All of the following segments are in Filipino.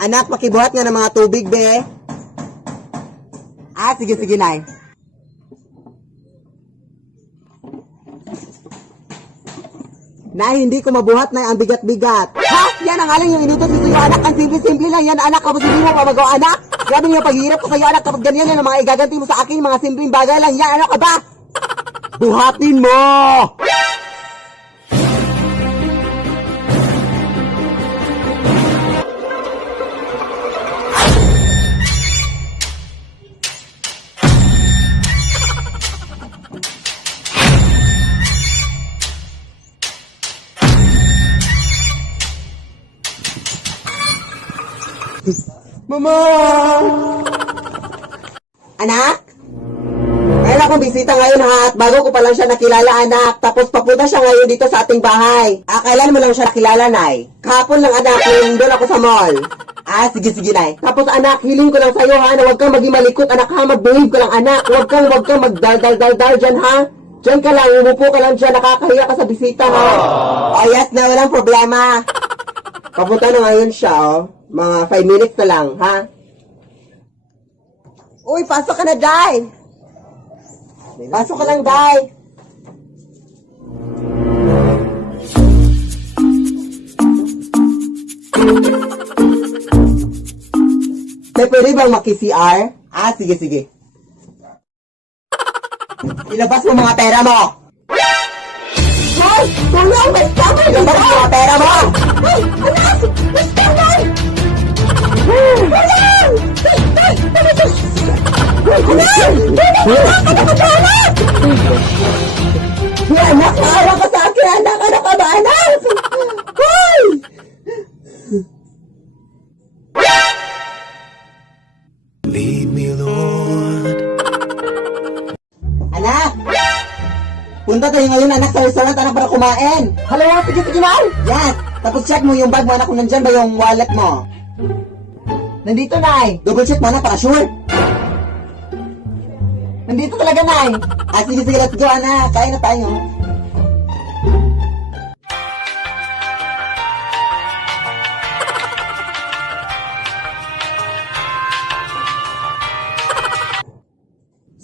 Anak, pakibuhat nga ng mga tubig, be. Sige, sige, nay. Nay, hindi ko mabuhat, nay. Ang bigat-bigat. Ha? Yan ang aling yung inutos ko sa'yo, anak. Ang simple-simple lang yan, anak. Kapag hindi mo mamagawa, anak. Grabe yung paghihirap ko sa'yo, anak. Kapag ganyan yan, ang mga igaganti mo sa akin, mga simpleng bagay lang yan. Ano ka ba? Buhatin mo! Mama! Anak? Mayroon akong bisita ngayon ha, at bago ko pa lang siya nakilala, anak. Tapos papunta siya ngayon dito sa ating bahay. Kailan mo lang siya nakilala, nay? Kahapon lang, anak, yung doon ako sa mall. Sige, sige, nay. Tapos anak, hiling ko lang sa'yo ha, na huwag kang maging malikot, anak ha, mag-behave ka lang, anak. Huwag kang magdal-dal-dal-dal dyan ha. Diyan ka lang, umupo ka lang dyan, nakakahiya ka sa bisita ha. Yes na, walang problema. Papunta na ngayon siya, mga 5 minutes na lang, ha? Uy, pasok ka na, Day! Pasok ka lang, Day! May pwede bang maki-CR? Sige, sige. Ilabas mo mga pera mo! Hoy! Tulong! May scammer! Ilabas mo mga pera mo! Hoy! Anak! May scammer! Tulong! Anak, maawa ka sa akin, anak! Ano ka ba, anak? Hoy! Lead me, Lord. Anak! Punta tayo ngayon, anak, sa restaurant, anak, para kumain. Hello, sige, sige, na! Yes! Tapos check mo yung bag mo, anak, kung nandyan ba yung wallet mo. Nandito, nay. Double check mo, anak, para sure. Nandito talaga, nay. Sige, sige, let's go, anak. Kain na tayo.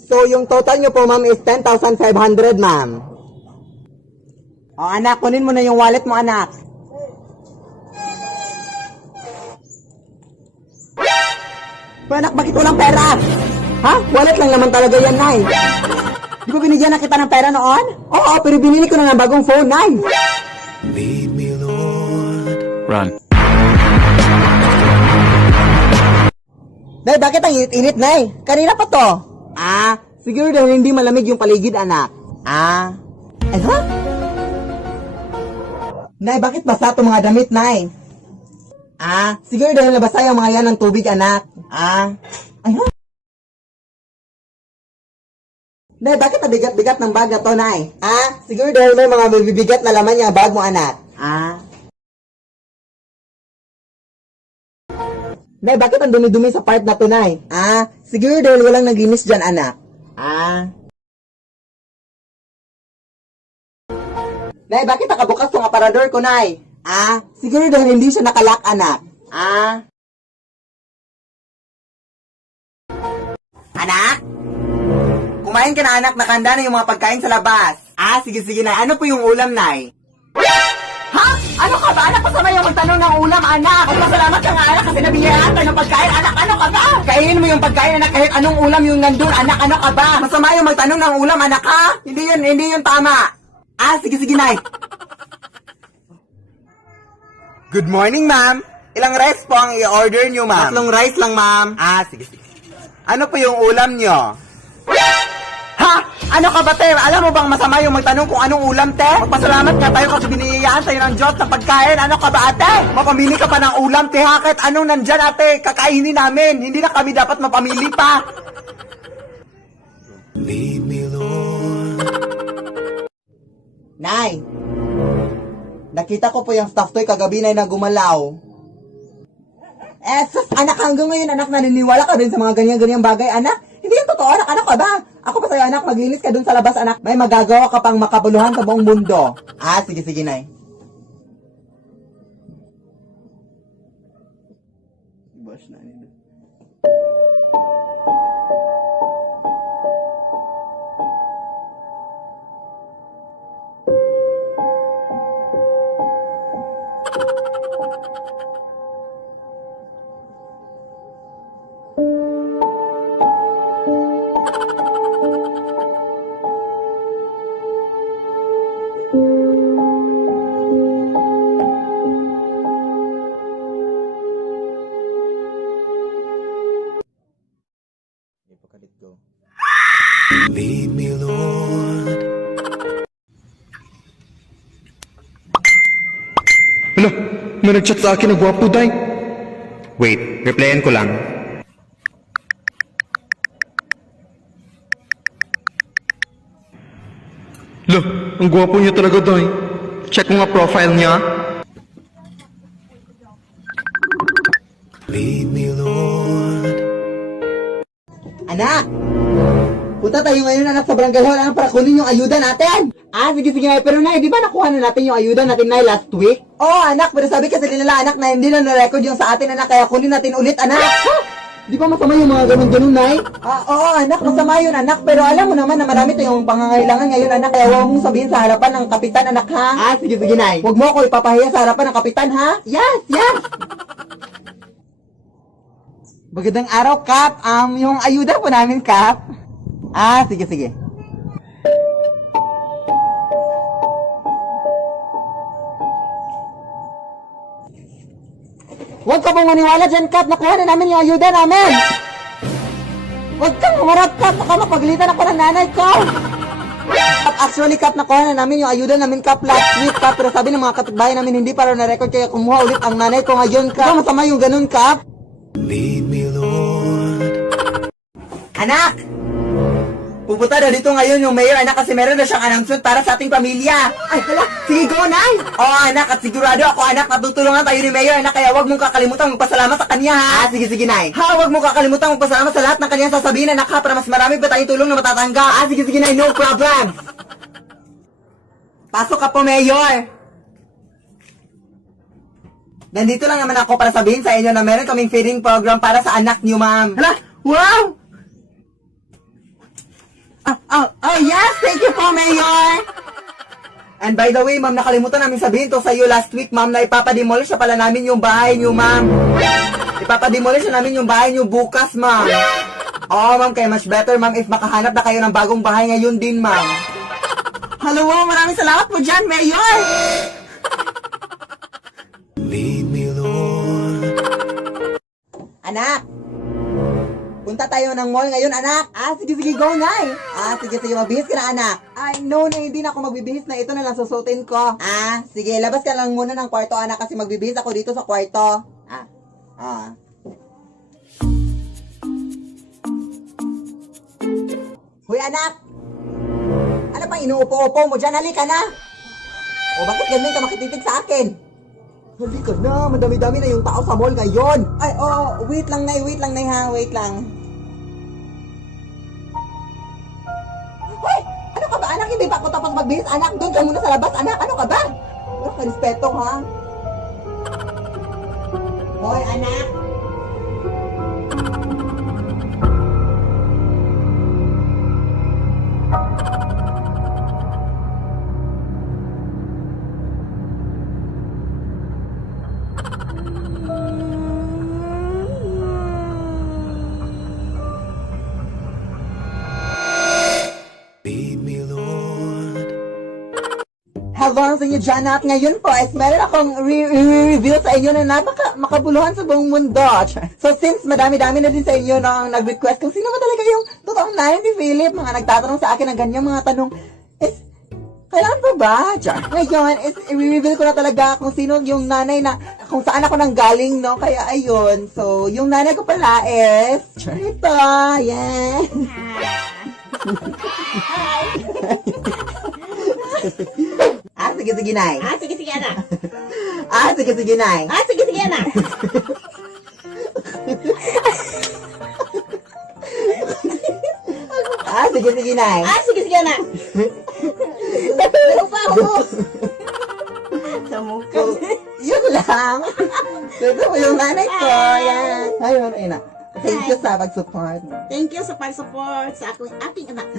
So, yung total nyo po, ma'am, is 10,500, ma'am. Anak, kunin mo na yung wallet mo, anak. Anak, bakit walang pera? Ha? Wallet lang naman talaga yan, nay. Di ba binigyan na kita ng pera noon? Oo, pero binili ko na ng bagong phone, nay. Lead me, Lord. Run. Nay, bakit ang init-init, nay? Kanina pa to. Siguro dahil hindi malamig yung paligid, anak. Ha? Nay, bakit basa itong mga damit, nay? Siguro dahil nabasa yung mga yan ng tubig, anak. Nay, bakit nabigat-bigat ng bag na to, nay? Siguro dahil may mga mabibigat na laman yung bag mo, anak. Nay, bakit ang dumi-dumi sa part na to, nay? Siguro dahil walang naglinis dyan, anak. Nay, bakit nakabukas tong aparador ko, nay? Siguro dahil hindi siya nakalak, anak. Anak? Kumain ka na, anak. Nakahanda na yung mga pagkain sa labas. Sige, sige, nay. Ano po yung ulam, nay? Ha? Ano ka ba, anak? Pasama yung magtanong ng ulam, anak. Magpasalamat ka nga, anak, kasi nabiyayaan tayo ng pagkain. Anak, ano ka ba? Kainin mo yung pagkain, anak, kahit anong ulam yung nandun. Anak, ano ka ba? Masama yung magtanong ng ulam, anak, ha? Hindi yun tama. Sige, sige, nay. Good morning, ma'am. Ilang rice po ang i-order nyo, ma'am? 3 rice lang, ma'am. Sige, sige. Ano po yung ulam nyo? Ha? Ano ka ba, te? Alam mo bang masama yung magtanong kung anong ulam, te? Magpasalamat nga tayo kasi biniyayaan tayo ng Diyos ng pagkain. Ano ka ba, ate? Mapamili ka pa ng ulam, te, ha? Kahit anong nandyan, ate, kakainin namin. Hindi na kami dapat mapamili pa. Lead me, Lord. Nay, nakita ko po yung stuffed toy kagabi na gumalaw. Anak, hanggang ngayon, anak, naniniwala ka din sa mga ganyan-ganyang bagay, anak? Hindi yan totoo, anak. Ano ka ba? Ako pa sa'yo, anak, maglinis ka dun sa labas, anak. May magagawa ka pang makabuluhan sa buong mundo. Sige, sige, nay. Bash na nila. Lead me, Lord. Ano? May nag-chat sa akin na gwapo, day. Wait, replyan ko lang. Lo, ang gwapo niya talaga, day. Check mo nga profile niya. Lead me, Lord. Anak! Punta tayo ngayon anak sa barangay hall anak para kunin yung ayuda natin! Sige Nay, pero Nay, di ba nakuha na natin yung ayuda natin Nay last week? Oo anak, pero sabi kasi nila anak na hindi na na-record yung sa atin anak, kaya kunin natin ulit anak! Di ba masama yung mga ganun-ganun Nay? Oo anak, masama yun anak, pero alam mo naman na marami tayong pangangailangan ngayon anak, kaya huwag mong sabihin sa harapan ng kapitan anak ha? Sige Nay. Huwag mo ako ipapahiya sa harapan ng kapitan ha? Yes! Magandang araw, Kap. Yung ayuda po namin, Kap. Sige. Huwag ka pong maniwala dyan, Kap. Nakuha na namin yung ayuda namin. Huwag kang umarap, Kap. Baka mapagalitan ako ng nanay ko. Kap, actually, Kap, nakuha na namin yung ayuda namin, Kap, last week, Kap. Pero sabi ng mga kapitbahay namin, hindi para na-record, kaya kumuha ulit ang nanay ko ngayon, Kap. Masama yung ganun, Kap. Lead me, Lord. Anak! Pupunta na dito ngayon yung mayor, anak, kasi meron na siyang announcement para sa ating pamilya. Ay, hala, sige, go, Nay! Oo, anak, at sigurado ako, anak, natutulungan tayo ni mayor, anak, kaya huwag mong kakalimutan magpasalamat sa kanya, ha? Sige, Nay. Huwag mong kakalimutan magpasalamat sa lahat ng kanyang sasabihin, anak, ha, para mas marami pa tayong tulong na matatanggap. Sige, Nay, no problem. Pasok ka po, mayor. Nandito lang naman ako para sabihin sa inyo na meron kaming feeding program para sa anak niyo, ma'am. Hala, wow! Yes! Thank you po, Mayor! And by the way, ma'am, nakalimutan namin sabihin to sa iyo last week, ma'am, na ipapademolish na pala namin yung bahay niyo, ma'am. Ipapademolish na namin yung bahay niyo bukas, ma'am. Oo, ma'am, kaya much better, ma'am, if makahanap na kayo ng bagong bahay ngayon din, ma'am. Hello, maraming salamat po dyan, Mayor! Lead me, Lord. Anak! Punta tayo ng mall ngayon, anak. Sige, go, Nay. Sige, magbihis ka na, anak. No, na hindi na ako magbibihis na. Ito na lang susutin ko. Sige, labas ka lang muna ng kwarto, anak, kasi magbibihis ako dito sa kwarto. Hoy, anak! Ano pang inuupo-upo mo dyan? Halika na! O, bakit ganun ka makititig sa akin? Halika na, madami-dami na yung tao sa mall ngayon. Wait lang, Nay, ha, wait lang. Hoy, ano ka ba, anak? Hindi pa ako tapos magbihis, anak. Doon ka muna sa labas, anak. Ano ka ba? Wala ka respeto, ha? Hoy, anak. Lead me, Lord. Hello sa inyo dyan at ngayon po is meron akong re-reveal sa inyo na makabuluhan sa buong mundo. So since madami-dami na din sa inyo nang nag-request kung sino ba talaga yung totoong nanay ni Philip, mga nagtatanong sa akin ng ganyang mga tanong, is kailangan pa ba? Ngayon is i-reveal ko na talaga kung sino yung nanay na, kung saan ako nang galing, no? Kaya ayun, so yung nanay ko pala is ito, yeah. Sige, Nay. Sige, anak. Sige, Nay. Sige, anak. Sige, Nay. Sige, anak. Lupa ako. Sa mukha. So, yun lang. Ito po yung nanay ko. Yan. Hi, Ma'am Ina. Thank you sa pag-support. Thank you sa pag-support sa aking anak.